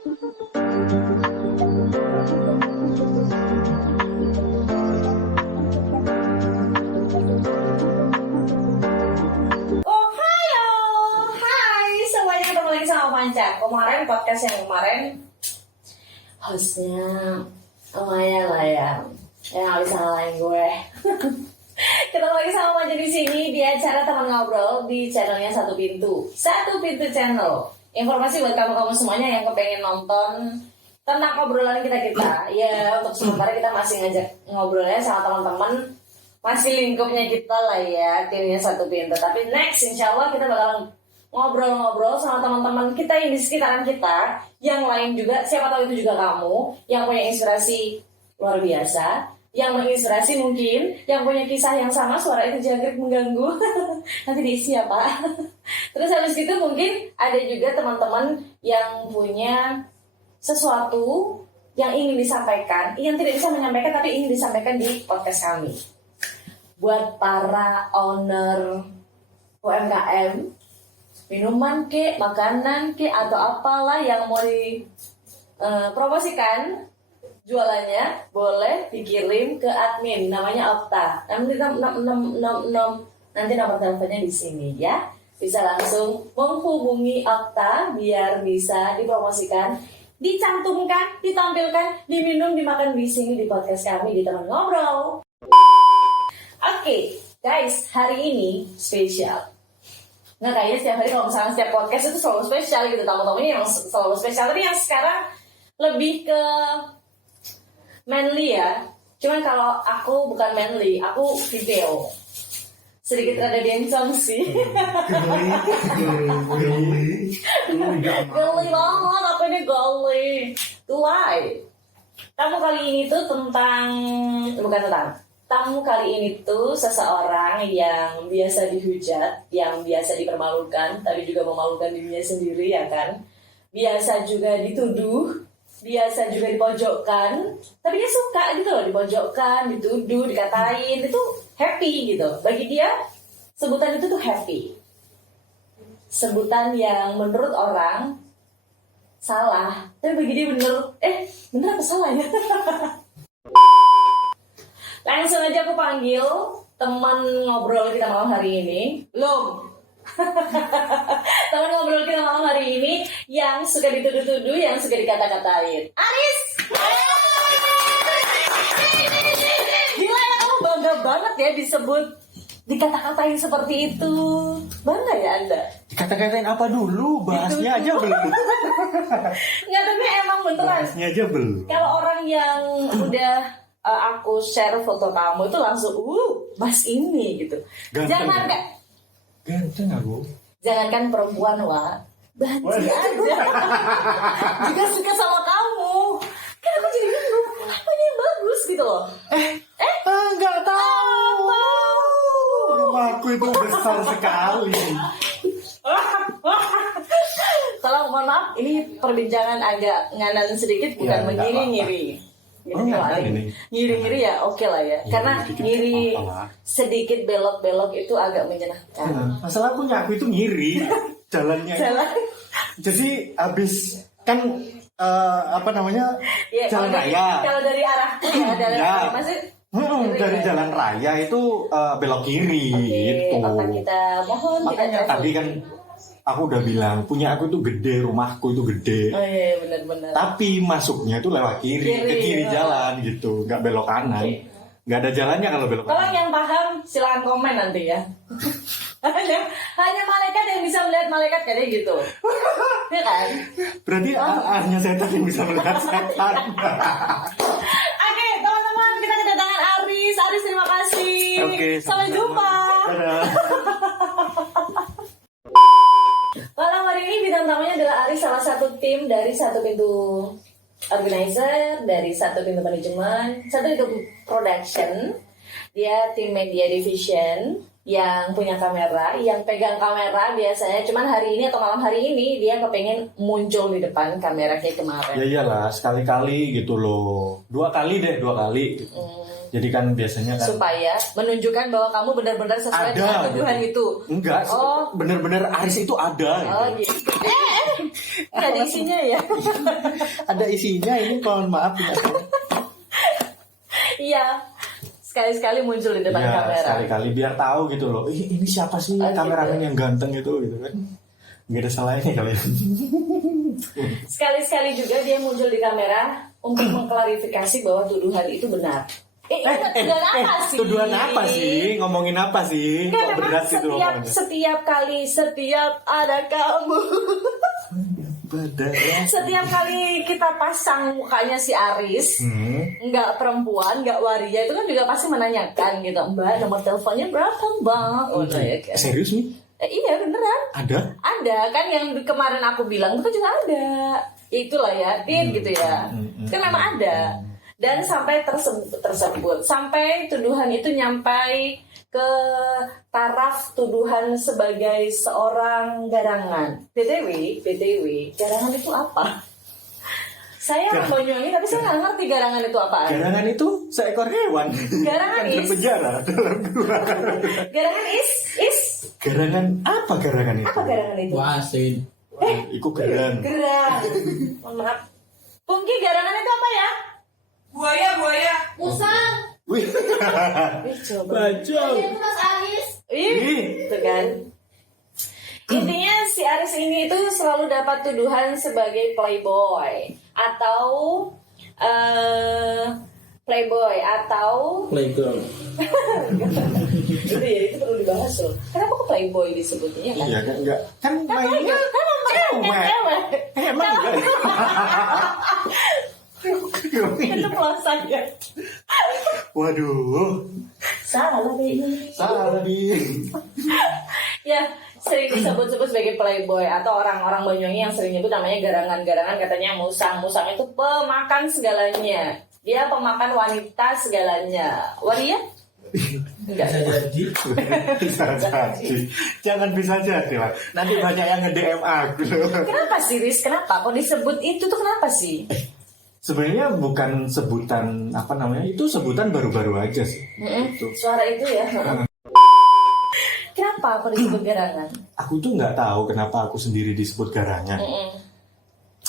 Oh, halo. Hai semuanya, ketemu lagi sama Panca. Kemarin podcast yang kemarin hostnya lumayan lah ya. Ya nggak bisa ngalahin gue. Ketemu lagi sama Panca di sini di acara teman ngobrol di channelnya Satu Pintu Channel. Informasi buat kamu semuanya yang kepengen nonton tentang obrolan kita. Ya untuk sementara kita masih ngajak ngobrolnya sama teman-teman, masih lingkupnya kita lah ya, timnya Satu Pintu. Tapi next insya Allah kita bakalan ngobrol-ngobrol sama teman-teman kita yang di sekitaran kita, yang lain juga, siapa tahu itu juga kamu yang punya inspirasi luar biasa, yang menginspirasi mungkin, yang punya kisah yang sama. Suara itu jangkrik mengganggu. Nanti diisi ya Pak. Terus habis itu mungkin ada juga teman-teman yang punya sesuatu yang ingin disampaikan, yang tidak bisa menyampaikan tapi ingin disampaikan di podcast kami. Buat para owner UMKM, minuman ke, makanan ke, atau apalah yang mau dipromosikan jualannya, boleh dikirim ke admin namanya Okta. Nanti nomor teleponnya di sini ya. Bisa langsung menghubungi Okta biar bisa dipromosikan, dicantumkan, ditampilkan, diminum, dimakan di sini di podcast kami di Teman Ngobrol. Oke, guys, hari ini spesial. Nah, kayaknya setiap hari kalau misalnya setiap podcast itu selalu spesial gitu, tamu-tamunya yang selalu spesial. Tapi yang sekarang lebih ke manly ya. Cuman kalau aku bukan manly, aku video. Sedikit rada bencong sih. Geli banget, apa ini geli. Tamu kali ini tuh tamu kali ini tuh seseorang yang biasa dihujat, yang biasa dipermalukan, tapi juga memalukan dirinya sendiri ya kan. Biasa juga dituduh, biasa juga dipojokkan, tapi dia suka gitu loh, dipojokkan, dituduh, dikatain, itu happy gitu. Bagi dia, sebutan itu tuh happy. Sebutan yang menurut orang salah, tapi bagi dia bener apa salah ya? Langsung aja aku panggil teman ngobrol kita malam hari ini. Teman ngobrol kita malam hari ini yang suka dituduh-tuduh, yang suka dikata-katain. Aris! Gila ya, kamu bangga banget ya disebut, dikata-katain seperti itu. Bangga ya Anda? Dikata-katain apa dulu? Bahasnya aja belum. Nggak, tapi emang beneran. Bahasnya aja belum. Kalau orang yang udah aku share foto kamu itu langsung bahas ini gitu. Ganteng aku. Jangankan perempuan, Wak, banci aja juga suka sama kamu. Kan aku jadi bingung, apa yang bagus gitu loh. Nggak tahu. Rumahku itu besar sekali. Tolong mohon maaf, ini perbincangan agak nganan sedikit, bukan Ya, mengiri-ngiri. Ngiri-ngiri ya oke lah ya. Karena ngiri sedikit belok-belok itu agak menyenangkan. Masalah aku itu ngiri jalannya. Jadi habis kan Ya, jalan raya. Kalau dari arahku ya, dari jalan raya itu belok kiri gitu. Otak kita mohon Makanya tidak tadi kan aku udah bilang punya aku tuh gede, rumahku itu gede. Oh iya benar-benar. Tapi masuknya itu lewat kiri ke kiri jalan gitu, nggak belok kanan. Nggak ada jalannya kalau belok kanan. Tolong yang paham silakan komen nanti ya. hanya malaikat yang bisa melihat malaikat kayak gitu. Ya kan? Berarti hanya setan yang bisa melihat setan. Oke, teman-teman, kita kedatangan Aris. Aris, terima kasih. Oke, sampai jumpa. Malam hari ini bintang tamunya adalah Aris, salah satu tim dari Satu Pintu Organizer, dari Satu Pintu Manajemen, Satu Pintu Production. Dia tim media division yang punya kamera, yang pegang kamera biasanya. Cuman hari ini atau malam hari ini dia kepengen muncul di depan kamera kayak kemarin. Ya iyalah, sekali-kali gitu loh. Dua kali. Jadi kan biasanya kan supaya menunjukkan bahwa kamu benar-benar sesuai dengan tuduhan gitu. itu. Enggak, bener-bener Aris itu ada Oh gitu. Nggak ada isinya ya. Ada isinya ini, mohon maaf ya. Iya. Sekali-sekali muncul di depan Ya, kamera. sekali-kali biar tahu gitu loh. Ini siapa sih kameramen yang ganteng itu gitu kan. Gak ada salahnya kali. Sekali-sekali juga dia muncul di kamera untuk mengklarifikasi bahwa tuduhan itu benar. Tuduhan apa sih? Tuduhan apa sih? Ngomongin apa sih? Enggak, Kok memang berat sih tuh ngomongnya? setiap ada kamu. Berat. Setiap kali kita pasang mukanya si Aris, nggak perempuan, nggak waria, itu kan juga pasti menanyakan gitu, Mbak, nomor teleponnya berapa, Mbak? Oh, ya kan. Serius nih? Iya beneran. Ada Kan yang kemarin aku bilang itu kan juga ada. Itulah ya, gitu ya. Itu kan memang ada. Dan sampai tersebut, sampai tuduhan itu nyampai ke taraf tuduhan sebagai seorang garangan. BTW, garangan itu apa? Saya orang Banyuwangi tapi saya nggak ngerti garangan itu apa. Garangan itu seekor hewan. Garangan Kan is. berpenjara dalam gua. Garangan is. Garangan apa garangan itu? Apa garangan itu? Wasin. Iku garang. Gerang. Mohon maaf. Pungki, garangan itu apa ya? Buaya. Musang. Wih. Coba. Bajau. Itu Mas Aris. Itu kan. Intinya si Aris ini itu selalu dapat tuduhan sebagai playboy atau Playgirl. itu ya, itu perlu dibahas loh. Kenapa kok playboy disebutnya kan? Iya kan enggak. Kan mainnya Cewek. emang enggak. Itu pelasannya. Waduh. Salah ini. Salah di. Ya, sering disebut-sebut sebagai playboy atau orang-orang Banyuwangi yang sering nyebut namanya garangan-garangan, katanya musang itu pemakan segalanya. Dia pemakan wanita segalanya. Waria? Enggak. Bisa jadi. Bisa jadi. Jangan bisa jadi lah. Nanti banyak yang nge-DM aku. Kenapa sih, Riz? Kenapa? Kok disebut itu tuh kenapa sih? Sebenarnya bukan sebutan apa namanya, itu sebutan baru-baru aja sih. Itu. Suara itu ya. Kenapa aku disebut garangan? Aku tuh nggak tahu kenapa aku sendiri disebut garangan.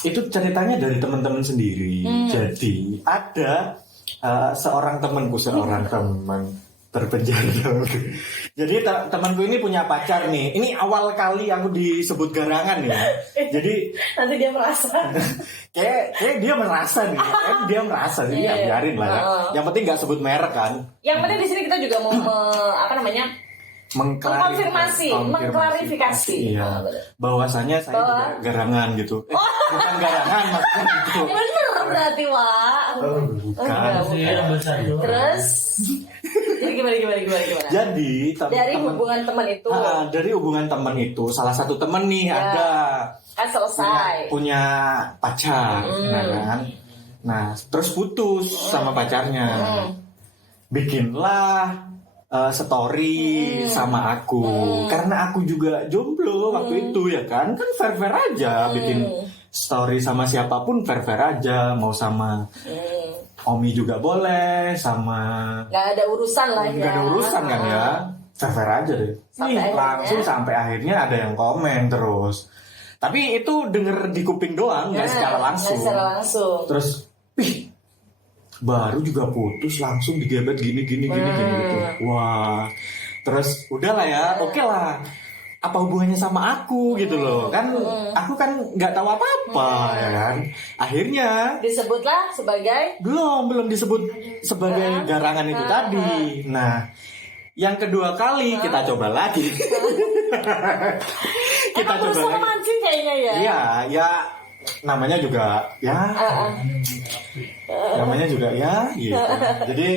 Itu ceritanya dari teman-teman sendiri. Jadi ada seorang teman terpenjara. Jadi temanku ini punya pacar nih. Ini awal kali aku disebut garangan ya. Jadi Nanti dia merasa. kayak dia merasa nih. Dia merasa jadi ya biarin lah ya. Yang penting nggak sebut merek kan. Yang penting di sini kita juga mau mengklarifikasi. Iya. Bahwasanya saya juga garangan gitu. Bukan garangan maksudnya gitu. Bener berarti, Wak. Bukan. Yang besar. Terus jadi gimana? Jadi Dari hubungan teman itu dari hubungan teman itu salah satu teman nih Ya. ada kan selesai. punya pacar, kan? Nah, terus putus sama pacarnya. Bikinlah story sama aku. Karena aku juga jomblo waktu itu ya kan. Kan fair-fair aja bikin story sama siapapun fair-fair aja. Mau sama Omi juga boleh, sama Nggak ada urusan lah ya. nggak ada urusan kan ya. Fair-fair aja deh. Sampai Nih, langsung sampai akhirnya ada yang komen terus. Tapi itu denger di kuping doang, nggak secara langsung. Nggak secara langsung. Terus, baru juga putus langsung digebet gini gitu. Wah, terus udahlah ya, oke lah. Apa hubungannya sama aku gitu loh? Kan aku kan nggak tahu apa-apa ya kan. Akhirnya Disebutlah sebagai belum disebut sebagai garangan itu tadi. Nah, yang kedua kali kita coba lagi. Kita emang coba berusaha lagi. mancing kayaknya ya. Iya, ya namanya juga ya. Namanya juga ya gitu. Jadi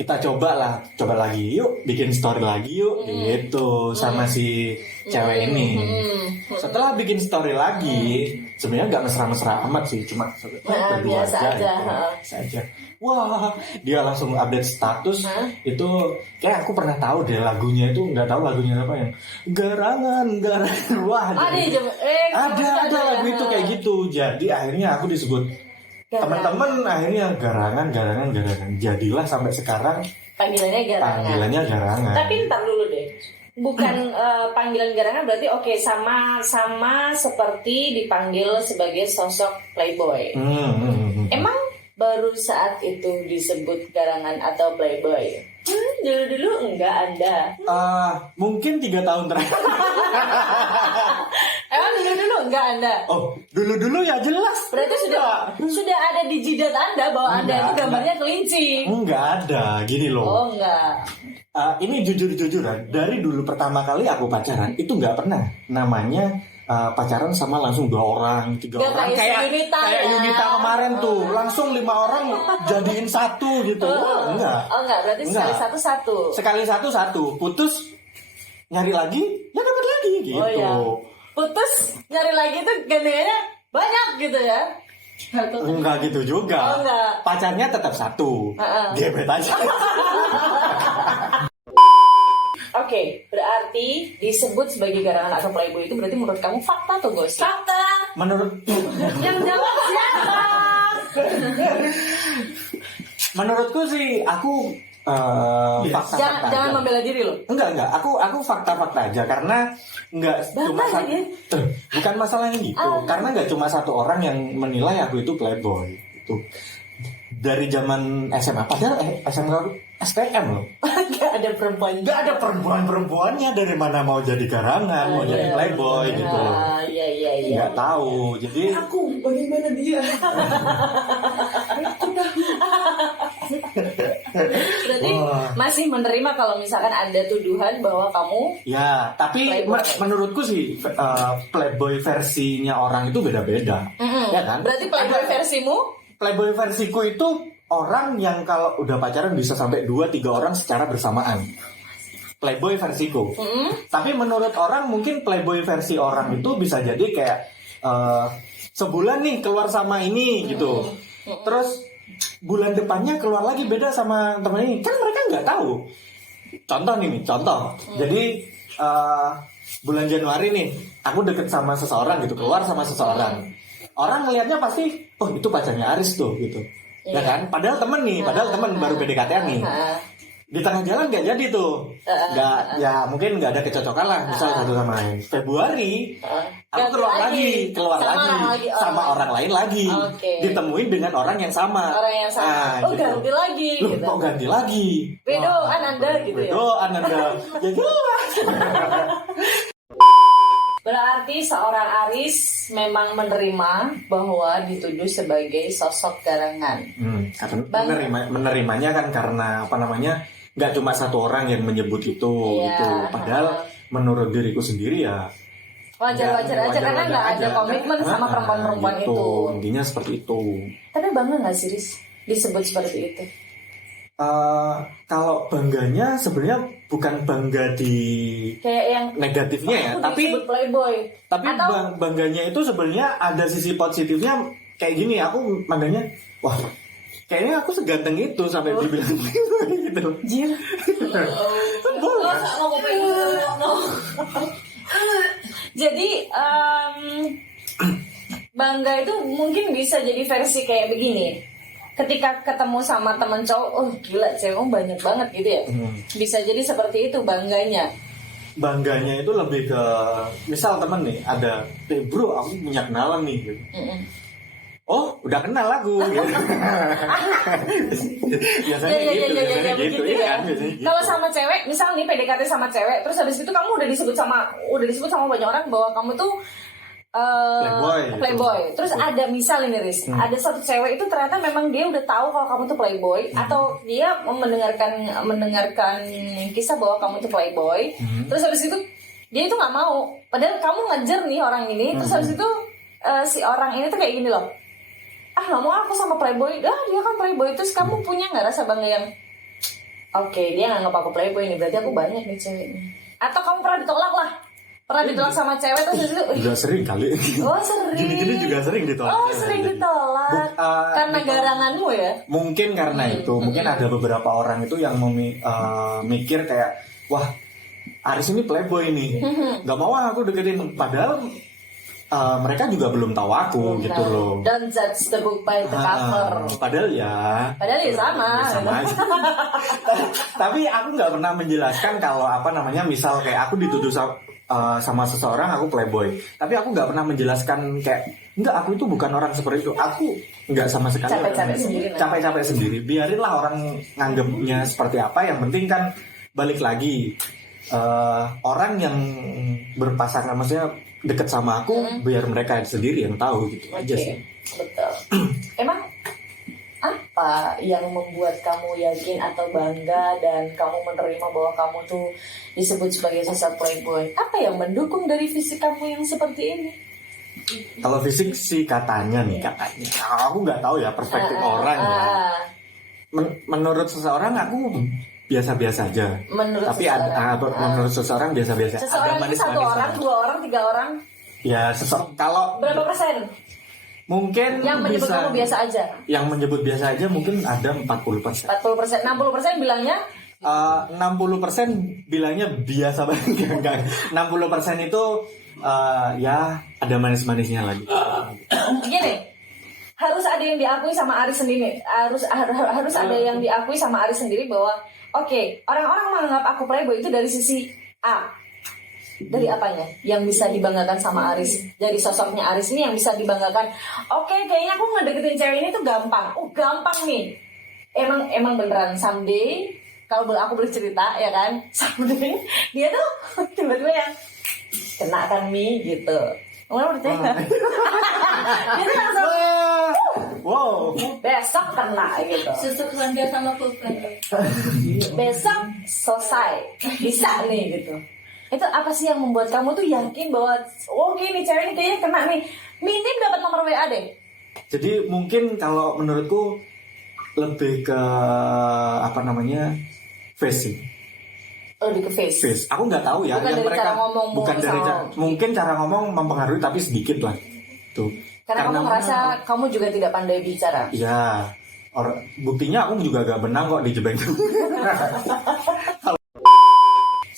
kita coba lagi yuk, bikin story lagi yuk gitu sama si cewek ini. Setelah bikin story lagi, sebenarnya nggak mesra-mesra amat sih, cuma berdua biasa aja, aja, gitu. Biasa aja. Wah, dia langsung update status itu kayak aku pernah tahu deh lagunya itu, nggak tahu lagunya apa yang garangan. Wah, ada lagu itu kayak gitu. Jadi akhirnya aku disebut teman-teman akhirnya garangan. Jadilah sampai sekarang Panggilannya garangan. garangan. Tapi ntar dulu deh. bukan panggilan garangan berarti oke, sama seperti dipanggil sebagai sosok playboy. Emang baru saat itu disebut garangan atau playboy? Dulu enggak Anda. Mungkin 3 tahun terakhir. Emang dulu enggak Anda? Oh, dulu ya jelas. Berarti sudah ada di jidat Anda bahwa Anda itu gambarnya kelinci. Enggak ada, gini loh. Oh enggak. Ini jujur-jujuran, dari dulu pertama kali aku pacaran itu nggak pernah namanya pacaran sama langsung 2 orang, 3 Nggak orang kayak kayak ya. Yunita kemarin tuh langsung 5 orang jadiin satu gitu. Enggak. Oh enggak, berarti Enggak. sekali satu. Sekali satu, putus nyari lagi, ya dapat lagi gitu. Oh iya. Putus nyari lagi tuh gandengannya banyak gitu ya. Enggak gitu juga. Oh, enggak. Pacarnya tetap satu. Gebet aja. Oke, berarti disebut sebagai garangan atau playboy itu berarti menurut kamu fakta atau gosip? Fakta. Menurut Yang jawab siapa? menurutku sih aku fakta-fakta Jangan aja. membela diri loh. Enggak. Aku fakta-fakta aja karena enggak cuma Bangga ya? bukan masalahnya gitu. Karena enggak cuma satu orang yang menilai aku itu playboy. Itu dari zaman SMA padahal SMA STM loh. Gak ada perempuan. Enggak ada perempuannya dari mana mau jadi garangan, mau jadi playboy gitu loh. Iya. Enggak tahu. Jadi Aku bagaimana dia? Berarti masih menerima kalau misalkan ada tuduhan bahwa kamu ya, tapi playboy. menurutku sih playboy versinya orang itu beda-beda. Ya kan? Berarti playboy versimu? Playboy versiku itu orang yang kalau udah pacaran bisa sampai 2-3 orang secara bersamaan. Playboy versiku. Tapi menurut orang mungkin playboy versi orang itu bisa jadi kayak sebulan nih keluar sama ini gitu. Terus bulan depannya keluar lagi beda sama temen ini. Kan mereka nggak tahu. Contoh. Jadi bulan Januari nih aku deket sama seseorang gitu, keluar sama seseorang. Orang ngelihatnya pasti, oh itu pacarnya Aris tuh gitu. Ya kan? Padahal temen baru PDKT-an nih. Di tengah jalan nggak jadi tuh, nggak ya mungkin nggak ada kecocokan lah, misal satu sama lain. Februari aku keluar lagi sama orang lain lagi, ditemuin dengan orang yang sama. Gitu. Ganti lagi. Loh, Gitu. kok ganti lagi? Bedoan Anda gitu ya. Bedoan Anda, ya jelas. Berarti seorang Aris memang menerima bahwa dituduh sebagai sosok garangan. Karena menerimanya kan karena apa namanya, nggak cuma satu orang yang menyebut itu gitu. Padahal menurut diriku sendiri ya wajar-wajar aja karena nggak ada komitmen sama perempuan-perempuan gitu. itu. Intinya seperti itu. Tapi bangga nggak sih Riz disebut seperti itu? Kalau bangganya sebenarnya bukan bangga di kayak yang negatifnya ya, tapi disebut playboy. Tapi atau bangganya itu sebenarnya ada sisi positifnya. Kayak gini, aku mangganya, wah, kayaknya aku seganteng itu sampai dibilang gitu. Jir. Boleh. Jadi bangga itu mungkin bisa jadi versi kayak begini. Ketika ketemu sama temen cowok, oh gila cewek banyak banget gitu ya. Bisa jadi seperti itu bangganya. Bangganya itu lebih ke, misal temen nih ada, bro aku punya kenalan nih gitu. Oh udah kenal aku gitu. Biasanya gitu ya. Kalau sama cewek, misal nih PDKT sama cewek, terus habis itu kamu udah disebut sama banyak orang bahwa kamu tuh playboy. Terus ada misal ini Riz, ada satu cewek itu ternyata memang dia udah tahu kalau kamu tuh playboy, atau dia mendengarkan kisah bahwa kamu tuh playboy. Terus habis itu dia itu nggak mau, padahal kamu ngejar nih orang ini. Terus habis itu si orang ini tuh kayak gini loh, nggak mau aku sama playboy, dia kan playboy. Terus kamu punya nggak rasa bangga yang oke, dia nganggap aku playboy nih, berarti aku banyak nih ceweknya. Atau kamu pernah ditolak lah? Pernah ditolak sama cewek terus itu? Juga sering kali. Oh sering. Gini-gini juga sering ditolak. Oh sering ditolak. Karena garanganmu ya? Mungkin karena itu. Mungkin ada beberapa orang itu yang mikir kayak, wah Aris ini playboy nih, gak mau aku deketin. Padahal mereka juga belum tahu aku gitu loh. Don't judge the book by the cover. Padahal ya sama. aja. Tapi aku nggak pernah menjelaskan kalau apa namanya, misal kayak aku dituduh sama seseorang aku playboy, tapi aku nggak pernah menjelaskan kayak enggak, aku itu bukan orang seperti itu, aku nggak sama sekali. Capek-capek sendiri, biarinlah orang nganggapnya seperti apa, yang penting kan balik lagi orang yang berpasangan, maksudnya deket sama aku, biar mereka sendiri yang tahu gitu aja sih. Betul. Emang apa yang membuat kamu yakin atau bangga dan kamu menerima bahwa kamu tuh disebut sebagai sosok playboy? Apa yang mendukung dari fisik kamu yang seperti ini? Kalau fisik sih katanya, aku nggak tahu ya perspektif orang ya. Menurut seseorang aku biasa-biasa aja. Menurut seseorang biasa-biasa. Seseorang itu 1 orang, 2 orang, 3 orang? Ya, kalau berapa persen? Mungkin yang menyebut kamu biasa aja. Yang menyebut biasa aja mungkin ada 40%. 40%, 60% bilangnya 60% bilangnya biasa banget. 60% itu ya ada manis-manisnya lagi. Gini, harus ada yang diakui sama Aris sendiri. Harus ada yang diakui sama Aris sendiri bahwa oke, orang-orang menganggap aku playboy itu dari sisi A. Dari apanya yang bisa dibanggakan sama Aris? Dari sosoknya Aris ini yang bisa dibanggakan. Oke, kayaknya aku ngedeketin cewek ini tuh gampang. Gampang nih. Emang beneran someday kalau aku boleh cerita ya kan, someday dia tuh tiba-tiba yang kena kan Mi gitu. Kamu percaya? Dia tuh langsung wow, besok kena gitu. Susuk dia sama pulpen. Besok selesai, bisa nih gitu. Itu apa sih yang membuat kamu tuh yakin bahwa oke nih cewek ini kayaknya kena nih, minim dapat nomor WA deh? Jadi mungkin kalau menurutku lebih ke apa namanya, face sih. Lebih ke face. Aku nggak tahu ya. Bukan yang dari mereka cara ngomong, bukan dari mungkin cara ngomong mempengaruhi tapi sedikit lah. Tuh. Karena kamu merasa kamu juga tidak pandai bicara. Iya. Buktinya aku juga gak benang kok di Jebeng.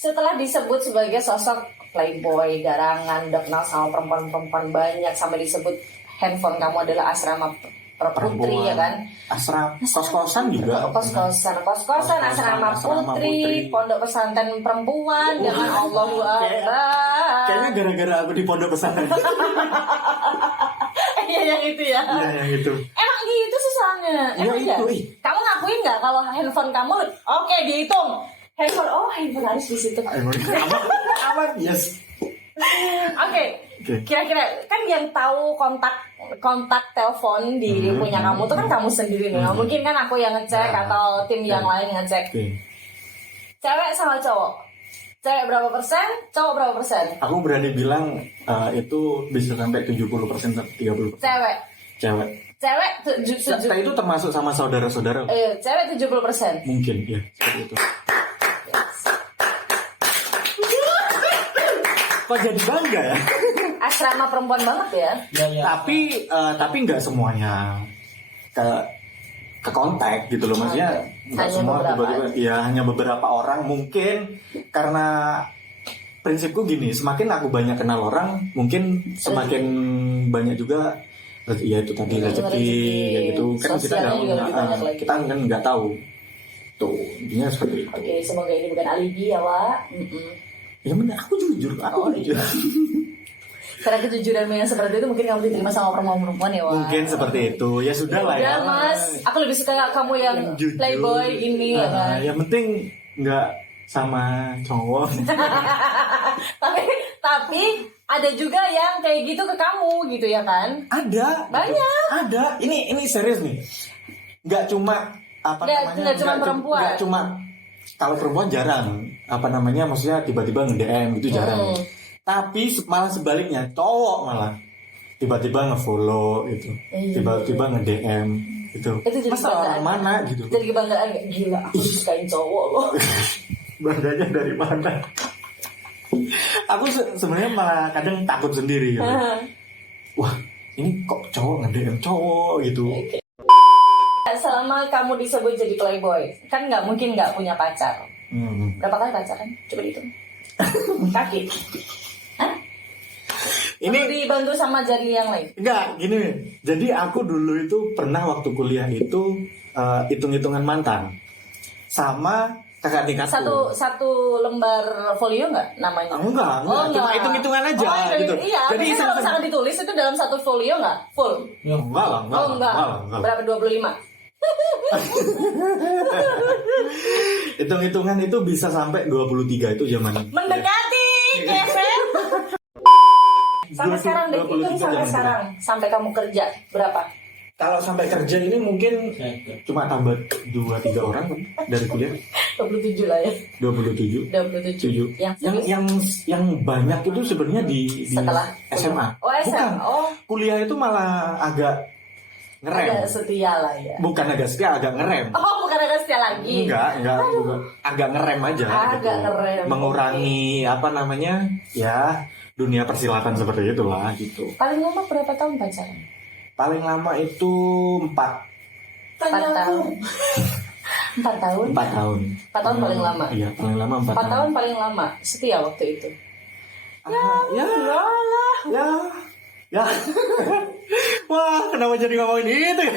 Setelah disebut sebagai sosok playboy, garangan, udah kenal sama perempuan-perempuan banyak, sampai disebut handphone kamu adalah asrama putri ya kan? Kos-kosan juga. Kos-kosan, asrama putri, pondok pesantren perempuan, jangan Allahu Akbar. Kayaknya gara-gara aku di pondok pesantren. Iya yang itu ya. Iya yang itu. Emang gitu susahnya. Emang ya? Kamu ngakuin nggak kalau handphone kamu oke dihitung? Handphone harus di situ. Aman, yes. Oke. Kira-kira kan yang tahu kontak telepon di punya kamu tuh kan kamu sendiri nih. Mungkin kan aku yang ngecek atau tim yang lain ngecek. Cewek sama cowok. Cewek berapa persen, cowok berapa persen? Aku berani bilang itu bisa sampai 70% sampai 30%. Cewek itu termasuk sama saudara-saudara. Cewek 70%. Mungkin ya, seperti itu. Kok jadi bangga ya? Asrama perempuan banget ya. Tapi nggak semuanya ke kontak gitu loh, maksudnya nggak semua tiba-tiba. Ya hanya beberapa orang, mungkin karena prinsipku gini, semakin aku banyak kenal orang, mungkin semakin banyak juga ya itu tadi rezeki kayak gitu kan. Kita nggak tahu tuh, intinya seperti itu. Oke, semoga ini bukan alibi ya Wak. Ya benar, aku jujur. Karena kejujuranmu yang seperti itu mungkin kamu diterima sama perempuan ya Wak. Mungkin seperti itu. Ya sudah lah ya. Mas, aku lebih suka kamu yang playboy ini ya kan. Yang penting nggak sama cowok. tapi ada juga yang kayak gitu ke kamu gitu ya kan? Ada. Banyak. Ada. Ini serius nih. Nggak cuma nggak cuma perempuan. Nggak cuma, kalau perempuan jarang. Maksudnya tiba-tiba nge-DM itu jarang. Tapi malah sebaliknya, cowok malah tiba-tiba nge-follow itu, tiba-tiba nge-DM itu. Masa orang mana gitu? Jadi kebanggaan, gila aku sukain cowok loh. Bangganya dari mana? Aku sebenarnya malah kadang takut sendiri gitu. Wah, ini kok cowok nge-DM cowok gitu. Selama kamu disebut jadi playboy, kan nggak mungkin nggak punya pacar. Berapa kali pacaran? Coba dihitung. Kaki. Ini dibantu sama jadi yang lain. enggak gini. Jadi aku dulu itu pernah waktu kuliah itu hitung-hitungan mantan sama kakak tingkatku. Satu lembar folio nggak namanya? Enggak. Oh, Cuma enggak. hitung-hitungan aja gitu. Iya, Jadi jadi kalau misalkan ditulis itu dalam satu folio nggak full? enggak lah, Oh enggak. Berapa 25? Hitung-hitungan itu bisa sampai 23 itu zaman. Mendekati, Kevin. Sampai sekarang deh, hitung sampai sekarang. Sampai kamu kerja berapa? Kalau sampai kerja ini mungkin cuma tambah 2-3 orang kan dari kuliah. 27 lah ya. 27. 27. Yang banyak itu sebenarnya di Setelah SMA. Oh, SMA. Bukan. Oh, Kuliah itu malah agak ngerem. agak setia lah ya. Bukan agak setia, agak ngerem. Oh, bukan agak setia lagi. Enggak, bukan. Agak ngerem aja. Agak ngerem. Mengurangi apa namanya? Ya, dunia persilatan seperti itulah gitu. Paling lama berapa tahun pacaran? Paling lama itu 4 4 tahun. 4 tahun? 4 tahun. 4 tahun paling lama? Iya, paling lama 4 4 tahun. tahun paling lama. Setia waktu itu. Ya. Lah. Ya. Wah, kenapa jadi ngomongin itu ya?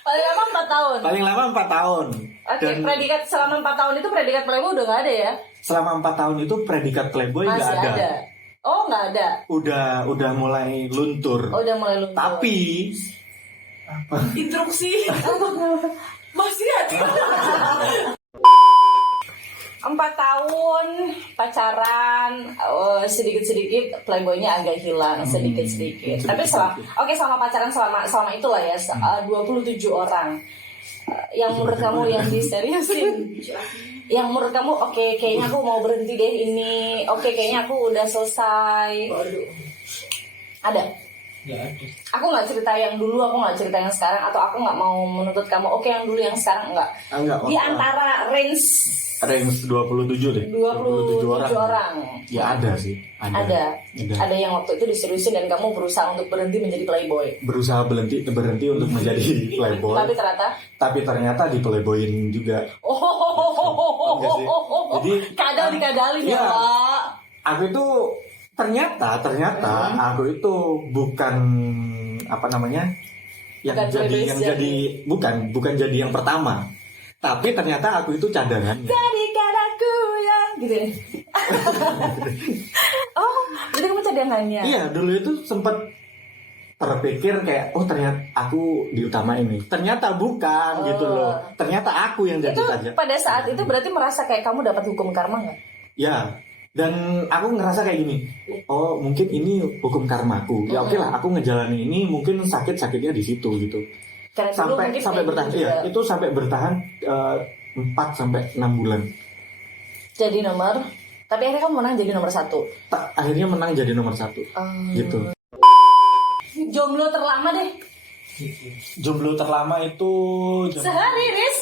Paling lama 4 tahun. Paling lama 4 tahun. Oke, predikat selama 4 tahun itu predikat playboy udah nggak ada ya? Selama 4 tahun itu predikat playboy nggak Masih ada. Oh, nggak ada. Udah mulai luntur. Oh, udah mulai luntur. Tapi Instruksi. Masih ada. 4 tahun pacaran, sedikit-sedikit playboynya agak hilang, sedikit-sedikit. Tapi selama pacaran selama itulah ya, 27 orang. Yang menurut kamu yang diseriusin, yang menurut kamu oke, kayaknya aku mau berhenti deh ini, oke, kayaknya aku udah selesai. Ada? Ya ada. Aku nggak cerita yang dulu, aku nggak cerita yang sekarang, atau aku nggak mau menuntut kamu oke yang dulu yang sekarang enggak. Di antara range 27 deh. 27 orang. Ya ada sih. Ada yang waktu itu diseriusin dan kamu berusaha untuk berhenti menjadi playboy. Berusaha berhenti untuk menjadi playboy. Tapi ternyata di playboyin juga. Enggak sih. Jadi Kadal-dikadalin ya, iya. Pak. Aku itu ternyata aku itu bukan apa namanya Bukan bukan jadi yang pertama, tapi ternyata aku itu cadangannya. Jadikan aku yang gitu ya. Oh, jadi kamu cadangannya. Iya, dulu itu sempat terpikir kayak ternyata aku diutamain nih, ternyata bukan gitu loh, ternyata aku yang jadi Itu cadangan. pada saat itu berarti merasa kayak kamu dapat hukum karma nggak? Ya, dan aku ngerasa kayak gini, mungkin ini hukum karmaku. Ya oke lah, aku ngejalanin ini mungkin sakitnya di situ gitu. Karena dulu mungkin Sampai kayak bertahan, gitu iya, juga. itu sampai bertahan 4-6 bulan. Jadi tapi akhirnya kamu menang jadi nomor 1. Akhirnya menang jadi nomor 1. Gitu. Jomblo terlama deh. Jomblo terlama itu Sehari, Riz.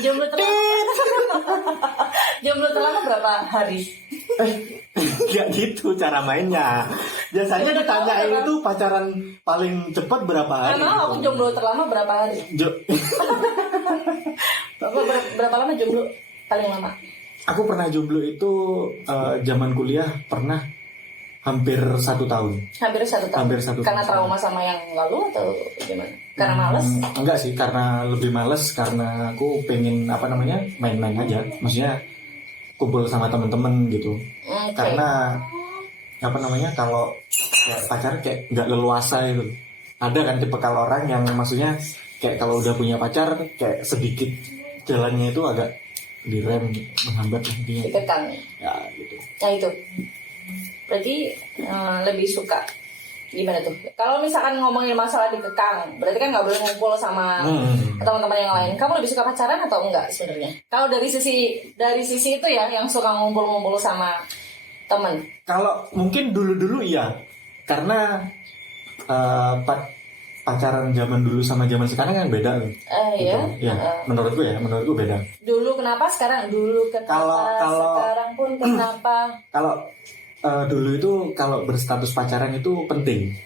Jomblo terlama berapa hari? Gak gitu cara mainnya. Biasanya ditanyain itu pacaran paling cepat berapa hari. Karena aku jomblo terlama berapa hari? Berapa lama jomblo paling lama? Aku pernah jomblo itu zaman kuliah pernah hampir 1 tahun. Hampir 1 tahun. Karena trauma sama yang lalu atau gimana? Karena males? Enggak sih, karena lebih males karena aku pengen main-main aja. Maksudnya kumpul sama temen-temen gitu. Okay. Karena kalau kayak pacar kayak nggak leluasa gitu. Ada kan tipe kalau orang yang maksudnya kayak kalau udah punya pacar kayak sedikit jalannya itu agak direm, menghambat intinya. Dikekang. Ya gitu. Nah itu. Berarti lebih suka gimana tuh? Kalau misalkan ngomongin masalah dikekang, berarti kan nggak boleh ngumpul sama teman-teman yang lain. Kamu lebih suka pacaran atau enggak sebenarnya? Kalau dari sisi itu ya, yang suka ngumpul-ngumpul sama teman. Kalau mungkin dulu iya, karena pacaran zaman dulu sama zaman sekarang kan beda loh. Iya. Ya, menurutku beda. Dulu kenapa? Sekarang dulu kenapa? Sekarang pun kenapa? Kalau dulu itu kalau berstatus pacaran itu penting,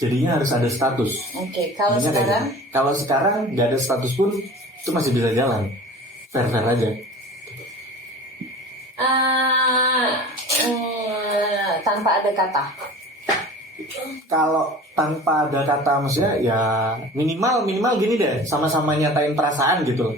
jadinya harus ada status. Oke, kalau Jadinya sekarang? gitu. Kalau sekarang nggak ada status pun itu masih bisa jalan, fair aja. tanpa ada kata? Kalau tanpa ada kata maksudnya ya minimal gini deh, sama-sama nyatain perasaan gitu.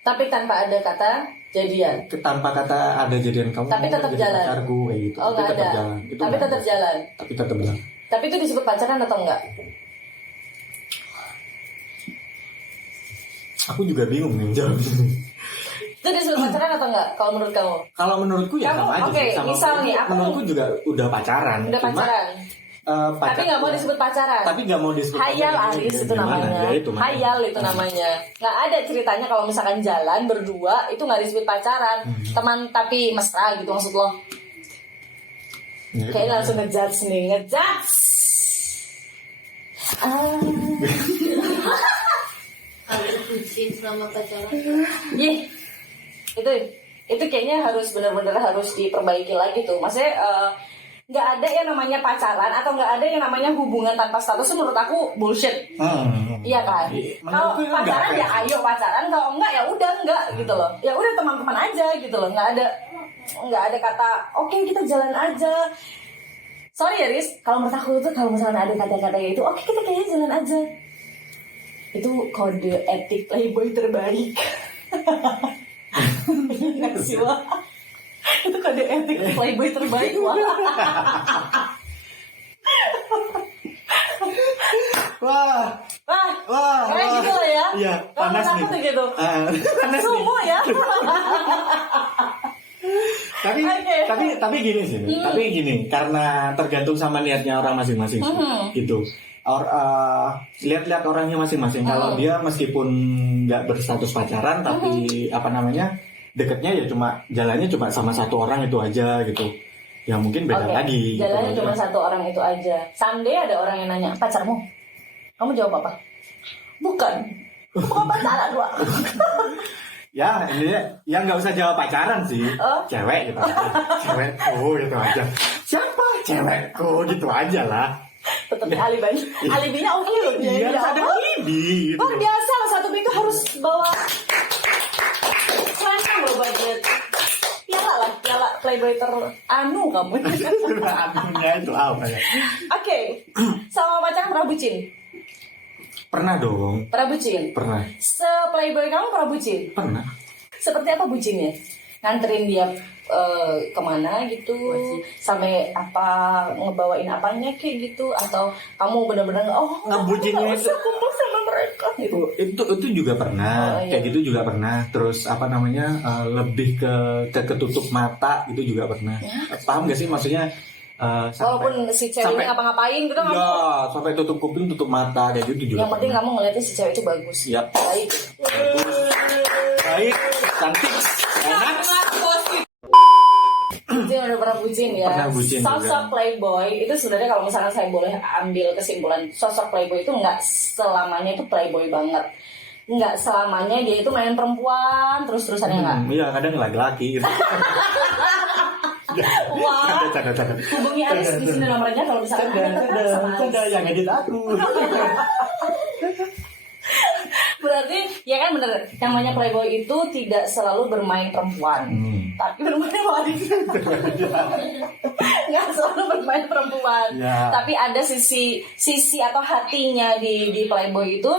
Tapi tanpa ada kata jadian. Tanpa kata ada jadian kamu. Tapi tetap jadi jalan. Pacarku kayak gitu. Oh, Tapi nggak tetap ada. jalan. Itu Tapi nggak tetap ada. jalan. Tapi tetap jalan. Tapi itu disebut pacaran atau enggak? Aku juga bingung nih jawab. Itu disebut pacaran atau enggak kalau menurut kamu? Kalau menurutku ya Kamu, sama aja oke, sih. Sama misal nih, aku- menurutku juga udah pacaran. Udah Cuma, pacaran. Tapi nggak mau disebut pacaran. Tapi nggak mau disebut Hayal pacaran. Aris itu Gimana? namanya. Ya, itu makanya. Hayal itu namanya. Nggak ada ceritanya kalau misalkan jalan berdua itu nggak disebut pacaran. Teman tapi mesra gitu maksud lo. Ya, itu Kayaknya makanya. langsung ngejudge nih, ngejudge. Ada bucin selama pacaran. Ih, itu kayaknya harus benar-benar harus diperbaiki lagi tuh. Maksudnya nggak ada yang namanya pacaran atau nggak ada yang namanya hubungan tanpa status. Menurut aku bullshit. Iya kan? Kalau Menurutku itu pacaran nggak ya ayo pacaran, kalau enggak ya udah enggak gitu loh. Ya udah teman-teman aja gitu loh. Nggak ada kata oke kita jalan aja. Sorry ya Riz, kalau menurut aku tuh kalau misalnya ada kata-kata itu oke kita kayaknya jalan aja. Itu kode etik playboy terbaik. Nggak sih, Wak? Itu kode etik playboy terbaik, Wak. Wah, Wah, kayak gitu lah ya. Iya, Kalau panas menurut aku nih. tuh gitu. Panas nih. Semua ya. Tapi Oke. tapi gini sih, tapi gini karena tergantung sama niatnya orang masing-masing sih, gitu. Lihat-lihat orangnya masing-masing. Kalau dia meskipun nggak berstatus pacaran, tapi apa namanya deketnya ya jalannya cuma sama satu orang itu aja gitu. Ya mungkin beda Oke, lagi. jalannya gitu. cuma satu orang itu aja. Someday ada orang yang nanya, pacarmu? Kamu jawab apa? Bukan pacaran, Wak. Ya ini ya nggak usah jawab pacaran sih, Oh. cewek gitu aja. Cewekku gitu aja. Siapa cewekku gitu aja lah. Tetap alibinya oke loh dia. Iya, Ya ada Allah. ini gitu. Luar biasa loh, satu pintu harus bawa selesai loh budget. Piala playboy teranu kamu. Anunya itu apa ya? Oke, sama pacaran pernah bucin? Pernah dong, Pernah bucin? pernah. Se-playboy kamu pernah bucin? Pernah. Seperti apa bucinnya? Nganterin dia kemana gitu? Sampai apa, ngebawain apanya kayak gitu? Atau kamu benar-benar Ngebucinnya nggak usah kumpul sama mereka gitu? Itu juga pernah, Oh, iya. kayak gitu juga pernah. Terus apa namanya lebih ke ketutup mata itu juga pernah. Paham gak sih maksudnya? Walaupun si cewek ini ngapa-ngapain gitu kamu. ya sampai tutup kuping, tutup mata kayak gitu juga. Yang penting kamu ngeliatnya si cewek itu bagus. Siap. Baik. Baik, cantik, enak. Itu yang udah pernah bucin ya. Pernah bucin Sosok juga. playboy itu sebenarnya kalau misalnya saya boleh ambil kesimpulan, sosok playboy itu nggak selamanya itu playboy banget. Nggak selamanya dia itu main perempuan terus-terusannya nggak. Iya kadang laki-laki. Gitu. Wah. Canda. Hubungi Aris di sini nomornya kalau misalkan ada tertarik sama Aris. Canda yang edit aku. Berarti ya kan bener, yang namanya playboy itu tidak selalu bermain perempuan. Tapi bermain wanita. Nggak selalu bermain perempuan. Ya. Tapi ada sisi atau hatinya di playboy itu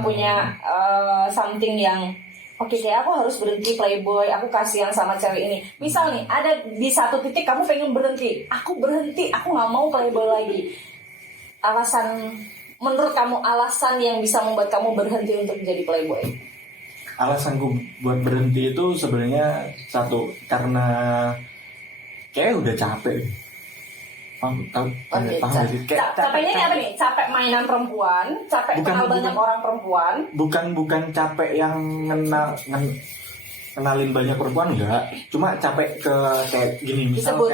punya something yang oke, kayak aku harus berhenti playboy, aku kasihan sama cewek ini. Misal nih, ada di satu titik kamu pengen berhenti, aku nggak mau playboy lagi. Menurut kamu alasan yang bisa membuat kamu berhenti untuk menjadi playboy? Alasanku buat berhenti itu sebenarnya satu karena kayak udah capek. Paham gak sih? Capeknya ini apa nih? Capek mainan perempuan, capek kenal banyak orang perempuan. Bukan capek yang kenalin banyak perempuan enggak. Cuma capek ke kayak gini misal Disebut.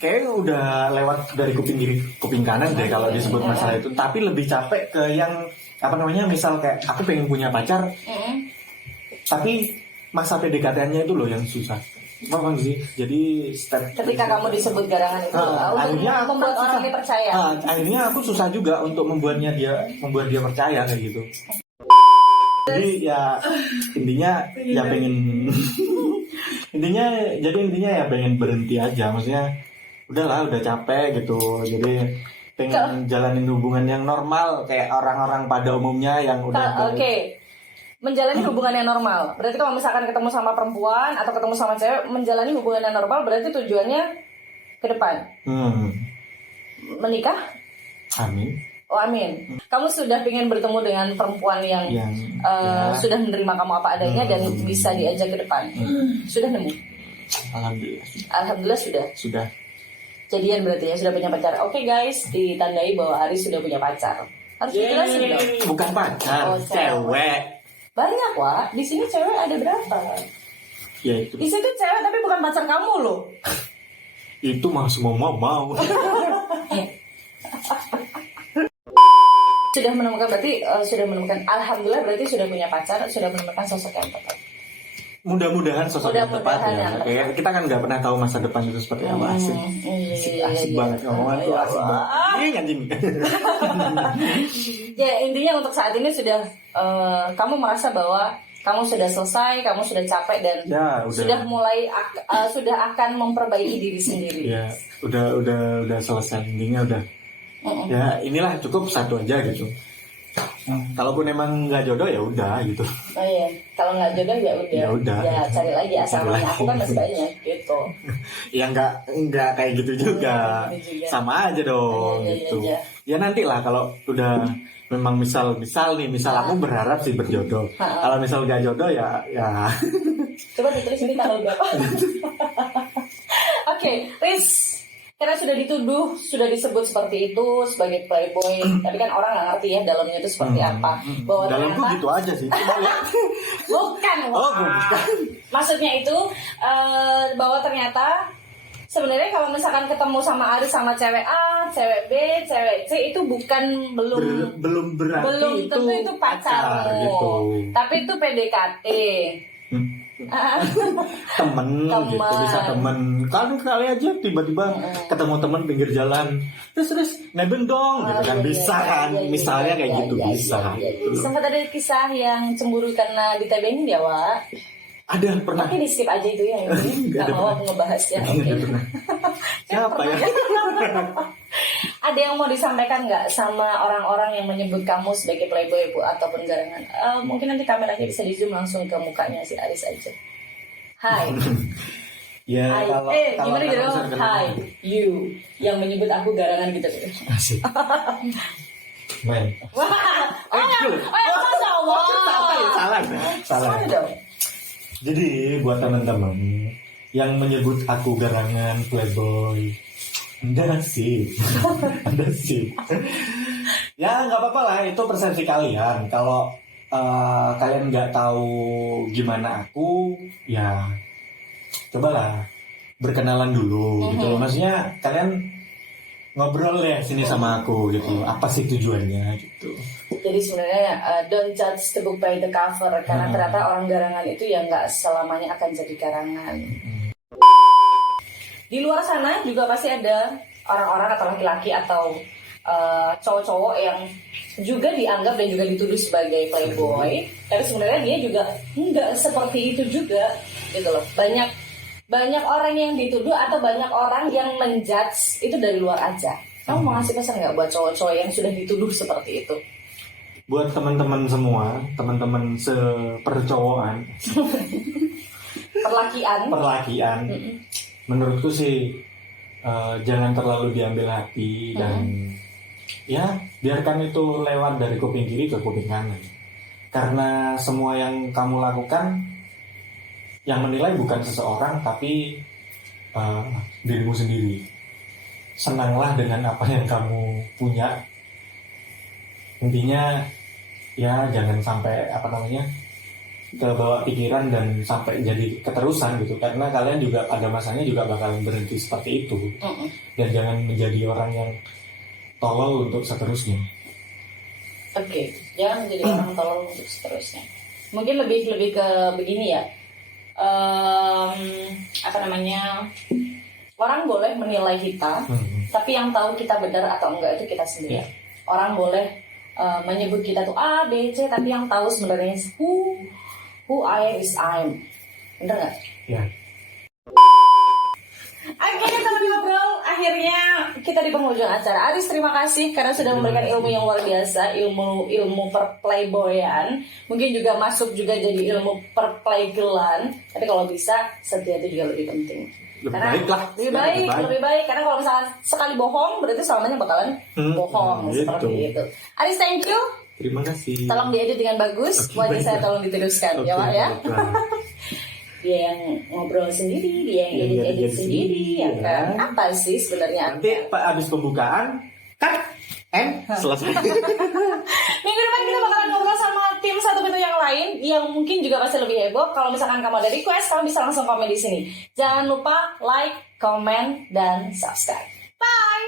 kayak udah lewat dari kuping kiri kuping kanan deh kalau disebut masalah itu. Tapi lebih capek ke yang apa namanya misal kayak aku pengen punya pacar tapi masa PDKT-nya itu loh yang susah. Paham sih? Jadi step Ketika kamu disebut garangan itu, akhirnya aku membuat kan orang susah. ini percaya. Akhirnya aku susah juga untuk membuat dia percaya kayak gitu. Jadi ya intinya ya pengen intinya ya pengen berhenti aja, maksudnya udahlah, udah capek gitu, jadi pengen jalanin hubungan yang normal kayak orang-orang pada umumnya yang udah Oke. Menjalani hubungan yang normal. Berarti kalau misalkan ketemu sama perempuan atau ketemu sama cewek, menjalani hubungan yang normal berarti tujuannya ke depan. Menikah? Amin. Oh amin. Kamu sudah ingin bertemu dengan perempuan yang Ya. sudah menerima kamu apa adanya dan bisa diajak ke depan. Sudah nemu? Alhamdulillah Alhamdulillah sudah. sudah. Jadian berarti ya, sudah punya pacar. Oke guys, ditandai bahwa Aris sudah punya pacar. Harus dijelasin dong. Bukan pacar, Oh, cewek. Banyak Wak, di sini cewek ada berapa? Ya itu. Di situ cewek tapi bukan pacar kamu loh. Itu mah semua mau. Sudah menemukan berarti sudah menemukan. Alhamdulillah berarti sudah punya pacar, sudah menemukan sosok yang tepat. Mudah-mudahan sosok yang tepat Mudah-mudahan ya. yang tepat. Kayak kita kan nggak pernah tahu masa depan itu seperti apa. Asik. Asik banget ngomongan tuh, asik banget. Ini anjing. Ya intinya untuk saat ini sudah kamu merasa bahwa kamu sudah selesai, kamu sudah capek dan Ya, udah. sudah mulai sudah akan memperbaiki diri sendiri. Ya, udah selesai. Intinya udah. Ya, inilah cukup satu aja gitu. Kalaupun emang nggak jodoh ya udah gitu. Oh iya, kalau nggak jodoh ya udah. Ya udah. Ya cari lagi asal Cari aku kan lagi. masih banyak gitu. Ya nggak kayak gitu juga. Gitu juga. Sama aja dong Iya, iya, gitu. iya. Ya nantilah kalau udah memang misal aku berharap sih berjodoh. Kalau misal nggak jodoh ya. Coba ditulis ini tanggal berapa? Oke, Riz. Karena sudah dituduh, sudah disebut seperti itu sebagai playboy. Tapi kan orang nggak ngerti ya dalamnya itu seperti apa. Bahwa Dalamku ternyata gitu aja sih. Coba lihat. bukan. Oh, Wak. bukan. Maksudnya itu bahwa ternyata sebenarnya kalau misalkan ketemu sama Aris sama cewek A, cewek B, cewek C itu bukan Belum berarti belum tentu itu pacarmu. gitu. Tapi itu PDKT. Temen gitu, bisa temen. Kali aja tiba-tiba ketemu temen pinggir jalan, terus nebeng dong gitu kan, bisa kan, misalnya kayak gitu bisa. Gitu. Sempat ada kisah yang cemburu karena ditebengin ya Wak. Ada pernah. Tapi di skip aja itu ya, nggak mau aku ngebahasnya. Siapa ya? Ada yang mau disampaikan nggak sama orang-orang yang menyebut kamu sebagai playboy Bu ataupun garangan? Mungkin nanti kameranya bisa di zoom langsung ke mukanya si Aris aja. Hai. Ya Hai. kalau Gimana gitu? bisa dengar. Hai, you yang menyebut aku garangan gitu. Asik. Main. Wah, masa Allah. Salah. Salah dong. Jadi buat teman-teman yang menyebut aku garangan playboy, Anda sih. Ya nggak apa-apa lah, itu persepsi kalian. Kalau kalian nggak tahu gimana aku, ya cobalah berkenalan dulu gitu. Maksudnya kalian ngobrol ya sini sama aku gitu. Apa sih tujuannya gitu? Jadi sebenarnya don't judge the book by the cover karena ternyata orang garangan itu ya nggak selamanya akan jadi garangan. Di luar sana juga pasti ada orang-orang atau laki-laki atau cowok-cowok yang juga dianggap dan juga dituduh sebagai playboy. Tapi sebenarnya dia juga nggak seperti itu juga, gitu loh. Banyak orang yang dituduh atau banyak orang yang menjudge itu dari luar aja. Kamu mau ngasih pesan nggak buat cowok-cowok yang sudah dituduh seperti itu? Buat teman-teman semua, teman-teman sepercowokan, perlakian, menurutku sih jangan terlalu diambil hati dan ya biarkan itu lewat dari kuping kiri ke kuping kanan. Karena semua yang kamu lakukan yang menilai bukan seseorang tapi dirimu sendiri. Senanglah dengan apa yang kamu punya. Intinya ya jangan sampai kebawa pikiran dan sampai jadi keterusan gitu, karena kalian juga pada masanya juga bakalan berhenti seperti itu. Dan jangan menjadi orang yang tolol untuk seterusnya. Oke, jangan menjadi orang tolol untuk seterusnya. Mungkin lebih ke begini ya. Orang boleh menilai kita, tapi yang tahu kita benar atau enggak itu kita sendiri. Orang boleh menyebut kita tuh A, B, C, tapi yang tahu sebenarnya who I am is I'm. Bener nggak? Ya. Oke teman ngobrol, akhirnya kita di penghujung acara. Aris terima kasih karena sudah memberikan ilmu yang luar biasa, ilmu perplayboyan. Mungkin juga masuk juga jadi ilmu perplaygelan. Tapi kalau bisa setia itu juga lebih penting. Lebih baik karena kalau misalkan sekali bohong berarti selamanya bakalan bohong gitu. seperti itu. Aris thank you. Terima kasih. Tolong diedit dengan bagus. Wajah saya tolong diteruskan ya Pak ya. Dia yang ngobrol sendiri, dia yang edit sendiri, ya kan? Apa sih sebenarnya? Nanti abis pembukaan, selesai. Minggu depan kita bakalan ngobrol sama tim satu pintu yang lain yang mungkin juga pasti lebih heboh. Kalau misalkan kamu ada request, kamu bisa langsung komen di sini. Jangan lupa like, comment, dan subscribe. Bye.